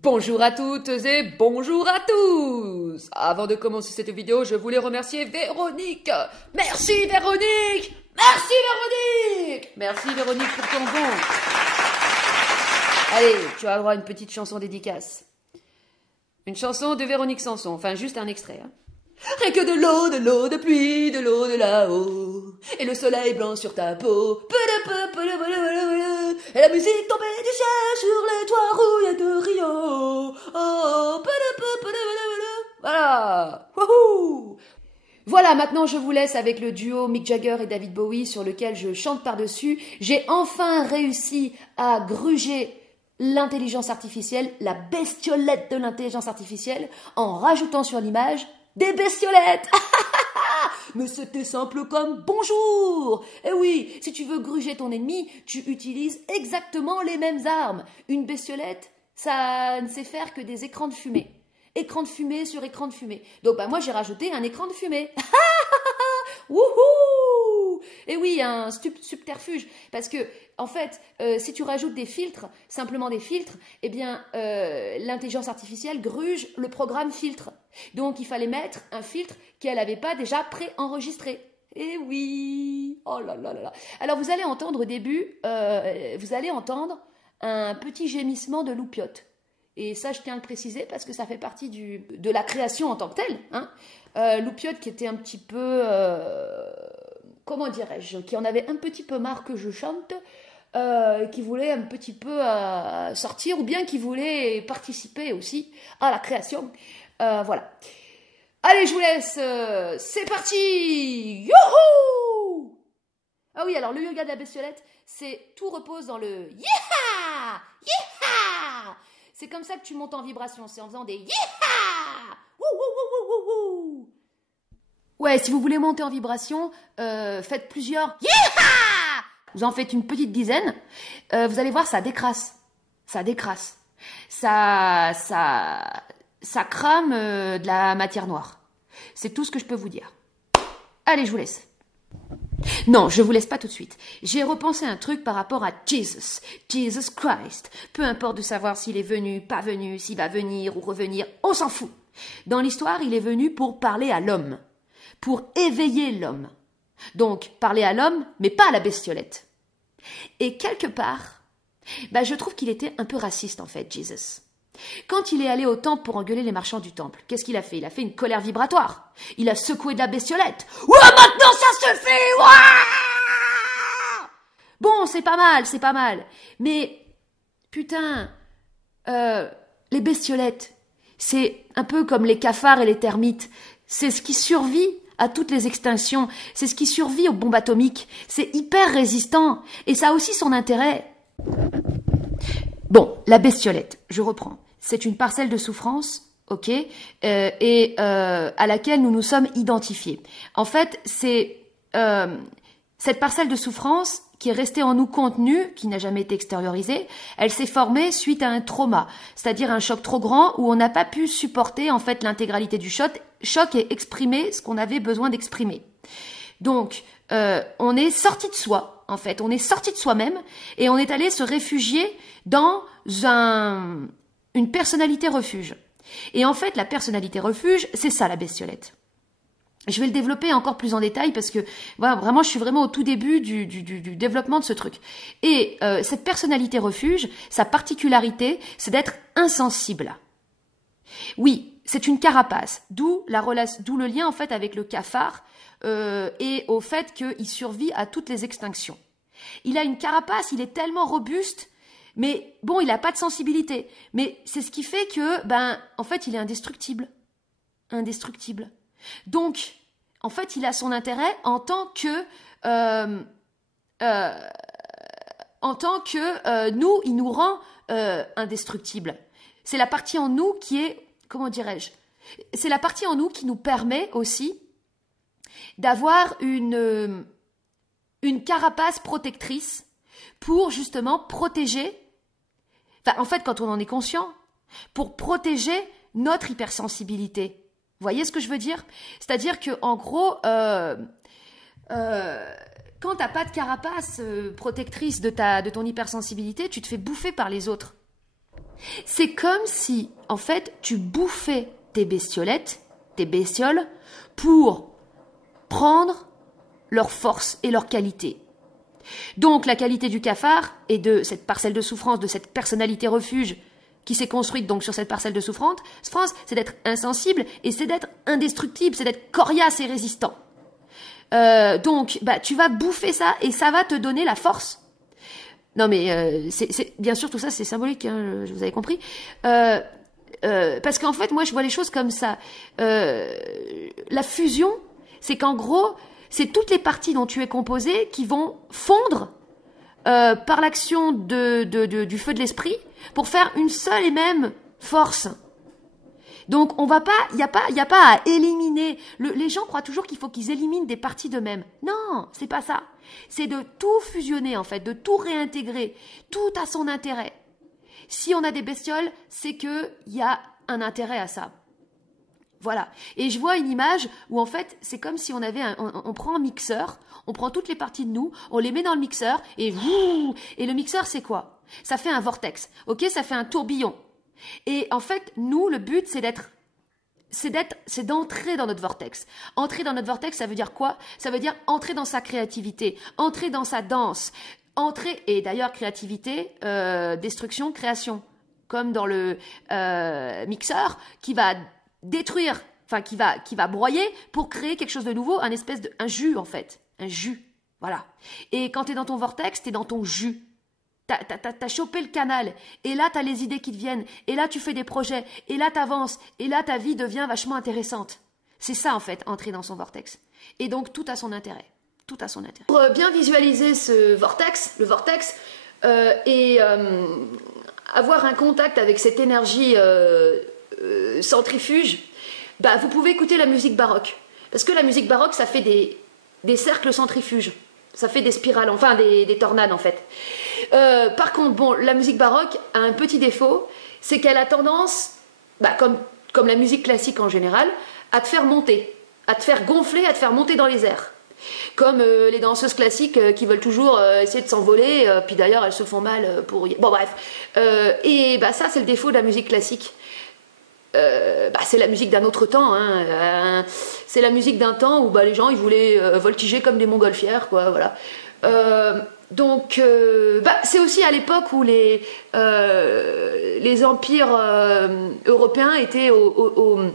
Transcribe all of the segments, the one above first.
Bonjour à toutes et bonjour à tous. Avant de commencer cette vidéo, je voulais remercier Véronique. Merci Véronique. Merci Véronique. Merci Véronique pour ton don. Allez, tu as droit à une petite chanson dédicace. Une chanson de Véronique Sanson, enfin juste un extrait. Rien que de l'eau de pluie, de l'eau de là-haut. Et le soleil blanc sur ta peau. Et la musique tombée du ciel sur les toits rouillés de Rio. Oh, voilà. Wouhou. Voilà, maintenant je vous laisse avec le duo Mick Jagger et David Bowie sur lequel je chante par-dessus. J'ai enfin réussi à gruger l'intelligence artificielle, la bestiolette de l'intelligence artificielle, en rajoutant sur l'image des bestiolettes. Mais c'était simple comme bonjour. Eh oui, si tu veux gruger ton ennemi, tu utilises exactement les mêmes armes. Une bestiolette, ça ne sait faire que des écrans de fumée. Écran de fumée sur écran de fumée. Donc moi j'ai rajouté un écran de fumée. Wouhou! Et oui, un subterfuge. Parce que, en fait, si tu rajoutes des filtres, simplement des filtres, eh bien, l'intelligence artificielle gruge le programme filtre. Donc, il fallait mettre un filtre qu'elle n'avait pas déjà préenregistré. Et oui! Oh là là là là! Alors, vous allez entendre au début, vous allez entendre un petit gémissement de loupiote. Et ça, je tiens à le préciser parce que ça fait partie de la création en tant que telle. Hein. Loupiote qui était un petit peu, comment dirais-je, qui en avait un petit peu marre que je chante, qui voulait un petit peu sortir ou bien qui voulait participer aussi à la création. Voilà. Allez, je vous laisse. C'est parti. Youhou! Ah oui, alors le yoga de la bestiolette, tout repose dans le yeeha! Yeeha! C'est comme ça que tu montes en vibration, c'est en faisant des yeeha! Wouh, wouh, wouh, wouh, wouh. Ouais, si vous voulez monter en vibration, faites plusieurs yeeha! Vous en faites une petite dizaine, vous allez voir, ça décrasse. Ça décrasse. Ça crame de la matière noire. C'est tout ce que je peux vous dire. Allez, je vous laisse. Non, je vous laisse pas tout de suite. J'ai repensé un truc par rapport à Jesus Christ. Peu importe de savoir s'il est venu, pas venu, s'il va venir ou revenir, on s'en fout. Dans l'histoire, il est venu pour parler à l'homme, pour éveiller l'homme. Donc, parler à l'homme, mais pas à la bestiolette. Et quelque part, je trouve qu'il était un peu raciste en fait, Jesus. Quand il est allé au temple pour engueuler les marchands du temple, qu'est-ce qu'il a fait? Il a fait une colère vibratoire. Il a secoué de la bestiolette. Ouah, maintenant ça suffit! Ouah! Bon, c'est pas mal. Mais, putain, les bestiolettes, c'est un peu comme les cafards et les termites. C'est ce qui survit à toutes les extinctions. C'est ce qui survit aux bombes atomiques. C'est hyper résistant. Et ça a aussi son intérêt. Bon, la bestiolette, je reprends. C'est une parcelle de souffrance, ok, et à laquelle nous nous sommes identifiés. En fait, c'est cette parcelle de souffrance qui est restée en nous contenue, qui n'a jamais été extériorisée, elle s'est formée suite à un trauma, c'est-à-dire un choc trop grand où on n'a pas pu supporter en fait l'intégralité du choc et exprimer ce qu'on avait besoin d'exprimer. Donc, on est sorti de soi, en fait, on est sorti de soi-même et on est allé se réfugier dans une personnalité refuge. Et en fait, la personnalité refuge, c'est ça la bestiolette. Je vais le développer encore plus en détail parce que voilà, vraiment, je suis vraiment au tout début du développement de ce truc. Et cette personnalité refuge, sa particularité, c'est d'être insensible. Oui, c'est une carapace, d'où le lien en fait avec le cafard et au fait qu'il survit à toutes les extinctions. Il a une carapace, il est tellement robuste, mais bon, il n'a pas de sensibilité. Mais c'est ce qui fait que, en fait, il est indestructible. Indestructible. Donc, en fait, il a son intérêt en tant que nous, il nous rend indestructibles. C'est la partie en nous qui est, comment dirais-je, c'est la partie en nous qui nous permet aussi d'avoir une carapace protectrice pour justement protéger, en fait, quand on en est conscient, pour protéger notre hypersensibilité. Vous voyez ce que je veux dire? C'est-à-dire que, en gros, quand t'as pas de carapace protectrice de ton hypersensibilité, tu te fais bouffer par les autres. C'est comme si, en fait, tu bouffais tes bestiolettes, tes bestioles, pour prendre leur force et leur qualité. Donc la qualité du cafard et de cette parcelle de souffrance, de cette personnalité refuge qui s'est construite donc sur cette parcelle de souffrance, c'est d'être insensible et c'est d'être indestructible, c'est d'être coriace et résistant. Donc tu vas bouffer ça et ça va te donner la force. Non mais bien sûr tout ça c'est symbolique, hein, vous avez compris. Parce qu'en fait moi je vois les choses comme ça. La fusion, c'est qu'en gros c'est toutes les parties dont tu es composé qui vont fondre par l'action du feu de l'esprit pour faire une seule et même force. Donc on va pas, il y a pas à éliminer. Les gens croient toujours qu'il faut qu'ils éliminent des parties d'eux-mêmes. Non, c'est pas ça. C'est de tout fusionner en fait, de tout réintégrer. Tout a son intérêt. Si on a des bestioles, c'est que il y a un intérêt à ça. Voilà. Et je vois une image où en fait, c'est comme si on avait on prend un mixeur, on prend toutes les parties de nous, on les met dans le mixeur et le mixeur c'est quoi? Ça fait un vortex. OK, ça fait un tourbillon. Et en fait, nous le but c'est d'entrer dans notre vortex. Entrer dans notre vortex, ça veut dire quoi? Ça veut dire entrer dans sa créativité, entrer dans sa danse, entrer et d'ailleurs créativité, destruction, création. Comme dans le mixeur qui va détruire, enfin qui va broyer pour créer quelque chose de nouveau, un jus en fait, un jus, voilà. Et quand t'es dans ton vortex, t'es dans ton jus. T'as chopé le canal, et là t'as les idées qui te viennent, et là tu fais des projets, et là t'avances, et là ta vie devient vachement intéressante. C'est ça en fait, entrer dans son vortex. Et donc tout a son intérêt, tout a son intérêt. Pour bien visualiser le vortex, et avoir un contact avec cette énergie centrifuge, vous pouvez écouter la musique baroque. Parce que la musique baroque, ça fait des cercles centrifuges. Ça fait des spirales, enfin des tornades en fait. Par contre, bon, la musique baroque a un petit défaut, c'est qu'elle a tendance, comme la musique classique en général, à te faire monter, à te faire gonfler, à te faire monter dans les airs. Comme les danseuses classiques qui veulent toujours essayer de s'envoler, puis d'ailleurs elles se font mal pour... Bon bref. Ça c'est le défaut de la musique classique. C'est la musique d'un autre temps, hein. C'est la musique d'un temps où les gens ils voulaient voltiger comme des montgolfières, quoi, voilà. C'est aussi à l'époque où les empires européens étaient au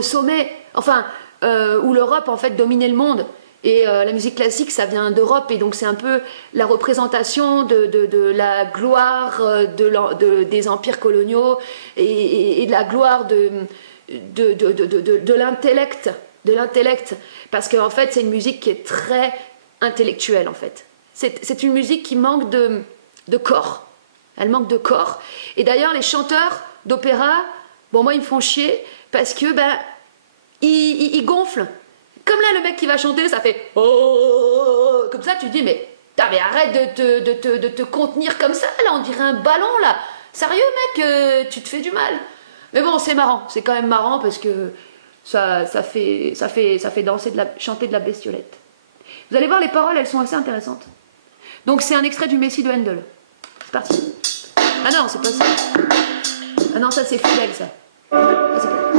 sommet, enfin où l'Europe en fait dominait le monde. Et la musique classique, ça vient d'Europe, et donc c'est un peu la représentation de la gloire des empires coloniaux et de la gloire de l'intellect, parce qu'en fait c'est une musique qui est très intellectuelle en fait. C'est une musique qui manque de corps. Elle manque de corps. Et d'ailleurs les chanteurs d'opéra, bon moi ils me font chier parce que ils gonflent. Comme là, le mec qui va chanter, ça fait oh, comme ça, tu te dis, mais arrête de te contenir comme ça, là, on dirait un ballon, là. Sérieux, mec, tu te fais du mal. Mais bon, c'est marrant, c'est quand même marrant parce que ça fait chanter de la bestiolette. Vous allez voir, les paroles, elles sont assez intéressantes. Donc, c'est un extrait du Messie de Handel. C'est parti. Ah non, c'est pas ça. Ah non, ça, c'est fidèle, ça. Ça, c'est pas...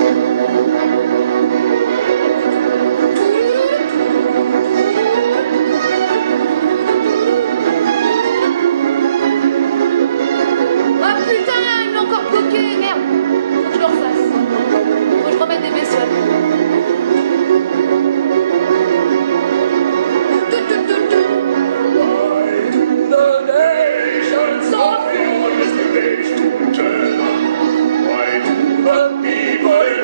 Why do the people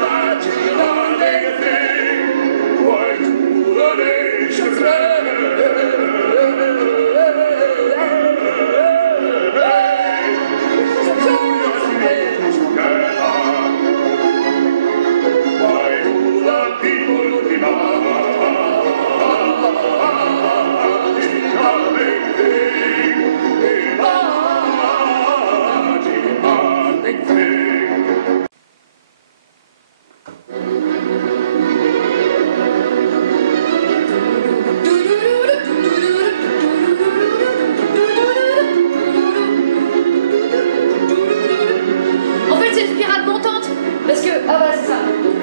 Ah bah c'est ça.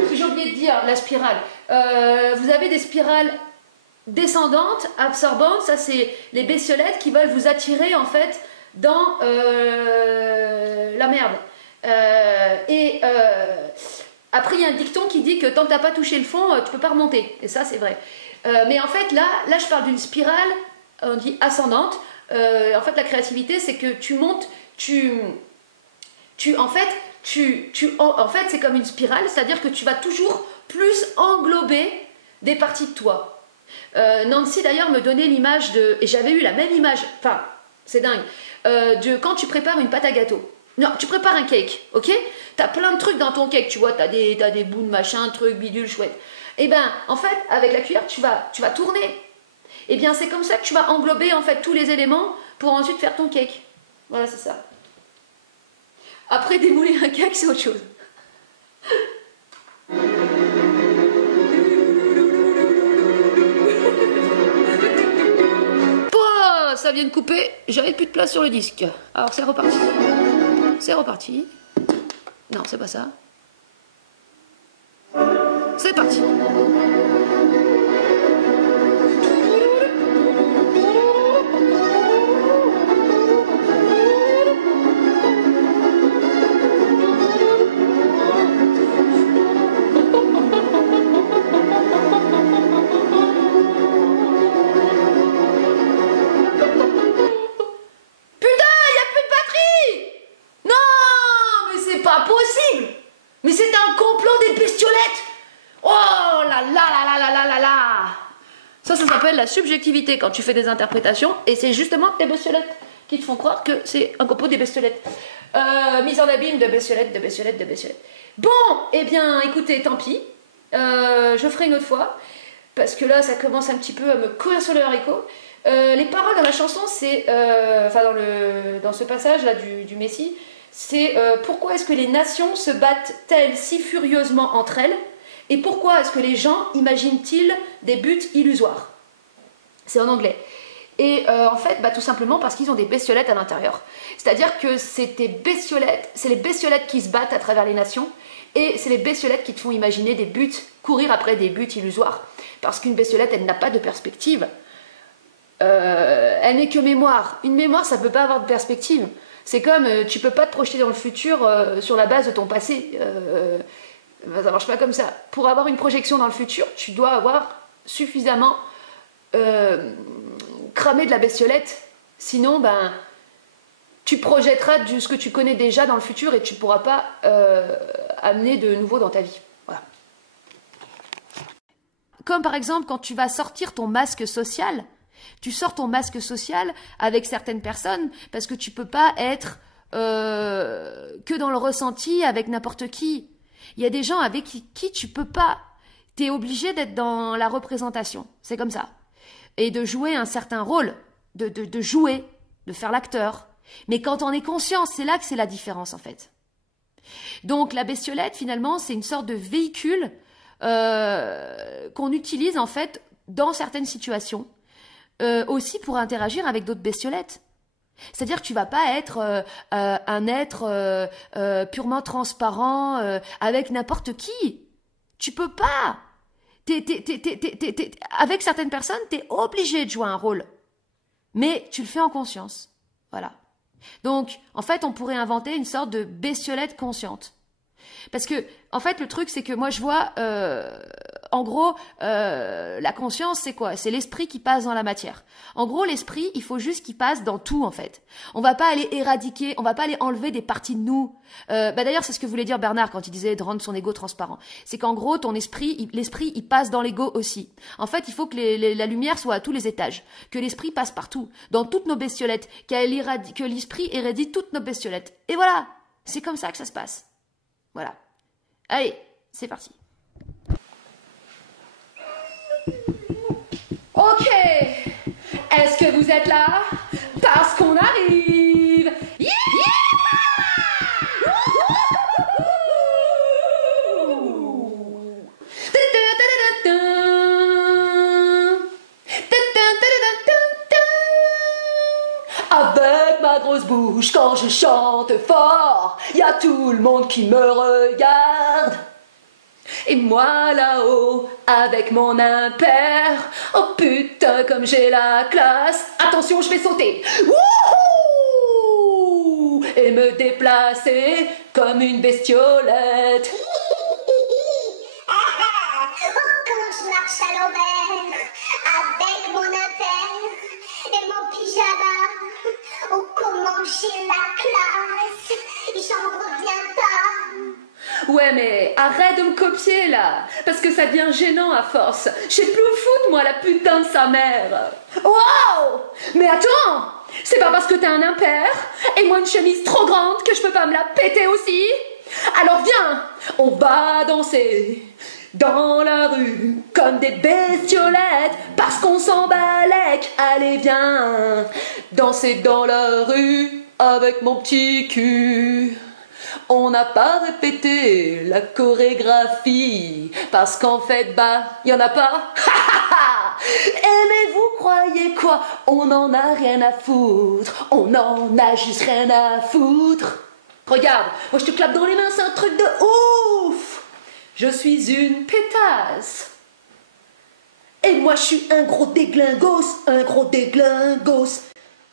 Ce que j'ai oublié de dire, la spirale. Vous avez des spirales descendantes, absorbantes. Ça, c'est les bestiolettes qui veulent vous attirer en fait dans la merde. Après, il y a un dicton qui dit que tant que t'as pas touché le fond, tu peux pas remonter. Et ça, c'est vrai. Mais en fait, là, je parle d'une spirale, on dit ascendante. En fait, la créativité, c'est que tu montes, en fait, c'est comme une spirale, c'est-à-dire que tu vas toujours plus englober des parties de toi. Nancy, d'ailleurs, me donnait l'image de... Et j'avais eu la même image, enfin, c'est dingue, de quand tu prépares une pâte à gâteau. Non, tu prépares un cake, ok? T'as plein de trucs dans ton cake, tu vois, t'as des bouts de machin, trucs, bidule, chouette. Et ben, en fait, avec la cuillère, tu vas tourner. Et bien, c'est comme ça que tu vas englober, en fait, tous les éléments pour ensuite faire ton cake. Voilà, c'est ça. Après, démouler un cake, c'est autre chose. Oh, ça vient de couper, j'avais plus de place sur le disque. Alors, c'est reparti. C'est reparti. Non, c'est pas ça. C'est parti. Mais c'est un complot des bestiolettes. Oh là là là là là là là là. Ça s'appelle la subjectivité quand tu fais des interprétations. Et c'est justement tes bestiolettes qui te font croire que c'est un complot des bestiolettes. Mise en abîme de bestiolettes, de bestiolettes, de bestiolettes. Bon, eh bien, écoutez, tant pis. Je ferai une autre fois. Parce que là, ça commence un petit peu à me courir sur le haricot. Les paroles dans la chanson, c'est... dans ce passage-là du Messie, c'est pourquoi est-ce que les nations se battent-elles si furieusement entre elles et pourquoi est-ce que les gens imaginent-ils des buts illusoires. C'est en anglais. Et en fait, tout simplement parce qu'ils ont des bestiolettes à l'intérieur. C'est-à-dire que c'est les bestiolettes qui se battent à travers les nations et c'est les bestiolettes qui te font imaginer des buts, courir après des buts illusoires. Parce qu'une bestiolette, elle n'a pas de perspective. Elle n'est que mémoire. Une mémoire, ça ne peut pas avoir de perspective. C'est comme, tu peux pas te projeter dans le futur sur la base de ton passé. Ça marche pas comme ça. Pour avoir une projection dans le futur, tu dois avoir suffisamment cramé de la bestiolette. Sinon, tu projetteras ce que tu connais déjà dans le futur et tu pourras pas amener de nouveau dans ta vie. Voilà. Comme par exemple, quand tu vas sortir ton masque social... Tu sors ton masque social avec certaines personnes parce que tu peux pas être que dans le ressenti avec n'importe qui. Il y a des gens avec qui tu peux pas. Tu es obligé d'être dans la représentation. C'est comme ça. Et de jouer un certain rôle, de jouer, de faire l'acteur. Mais quand on est conscient, c'est là que c'est la différence en fait. Donc la bestiolette, finalement, c'est une sorte de véhicule qu'on utilise en fait dans certaines situations. Aussi pour interagir avec d'autres bestiolettes. C'est-à-dire que tu vas pas être un être purement transparent avec n'importe qui. Tu peux pas. Avec certaines personnes, tu es obligé de jouer un rôle. Mais tu le fais en conscience. Voilà. Donc, en fait, on pourrait inventer une sorte de bestiolette consciente. Parce que, en fait, le truc, c'est que moi, je vois, en gros, la conscience, c'est quoi? C'est l'esprit qui passe dans la matière. En gros, l'esprit, il faut juste qu'il passe dans tout, en fait. On va pas aller éradiquer, on va pas aller enlever des parties de nous. D'ailleurs, c'est ce que voulait dire Bernard quand il disait de rendre son ego transparent. C'est qu'en gros, ton esprit, l'esprit, il passe dans l'ego aussi. En fait, il faut que la lumière soit à tous les étages, que l'esprit passe partout, dans toutes nos bestiolettes, que l'esprit érradie toutes nos bestiolettes. Et voilà, c'est comme ça que ça se passe. Voilà. Allez, c'est parti. Ok. Est-ce que vous êtes là? Parce qu'on arrive. Yeah! Avec ma grosse bouche, quand je chante fort, y a tout le monde qui me regarde. Et moi là-haut, avec mon impair. Oh putain, comme j'ai la classe. Attention, je vais sauter. Wouhou! Et me déplacer comme une bestiolette. Quand je marche à l'envers, avec mon impair et mon pyjama. Oh, comment j'ai la classe, j'en reviens pas. Ouais, mais arrête de me copier là, parce que ça devient gênant à force. Je sais plus où foutre, moi, la putain de sa mère. Wow! Mais attends, c'est pas parce que t'as un impair et moi une chemise trop grande que je peux pas me la péter aussi. Alors viens, on va danser dans la rue comme des bestiolettes parce qu'on s'en balèque. Allez, viens danser dans la rue avec mon petit cul. On n'a pas répété la chorégraphie parce qu'en fait, y en a pas. Et mais vous croyez quoi? On en a rien à foutre. On en a juste rien à foutre. Regarde, moi je te clappe dans les mains, c'est un truc de ouf. Je suis une pétasse. Et moi je suis un gros déglingos, un gros déglingos.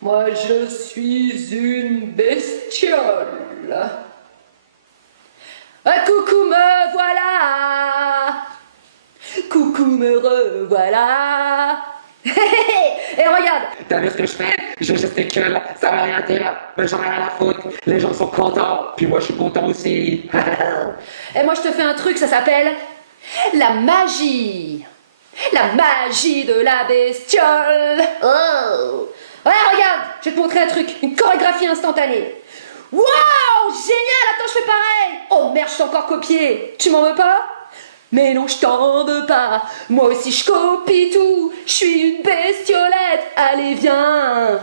Moi je suis une bestiole. Ah, coucou, me voilà. Coucou, me revoilà. Et regarde. T'as vu ce que je fais? Je gesticule, ça veut rien dire, mais j'en ai rien à foutre. Les gens sont contents, puis moi je suis content aussi. Et moi je te fais un truc, ça s'appelle la magie. La magie de la bestiole. Oh. Ouais, regarde, je vais te montrer un truc, une chorégraphie instantanée. Waouh, génial, attends, je fais pareil. Oh merde, je t'ai encore copié. Tu m'en veux pas? Mais non, je t'en veux pas. Moi aussi, je copie tout. Je suis une bestiolette. Allez, viens.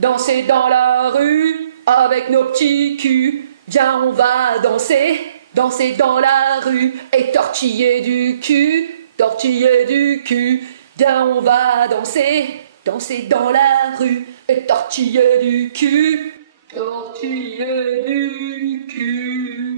Danser dans la rue avec nos petits culs. Viens, on va danser. Danser dans la rue et tortiller du cul. Tortiller du cul. Viens, on va danser. Danser dans la rue et tortiller du cul. Tortiller du cul.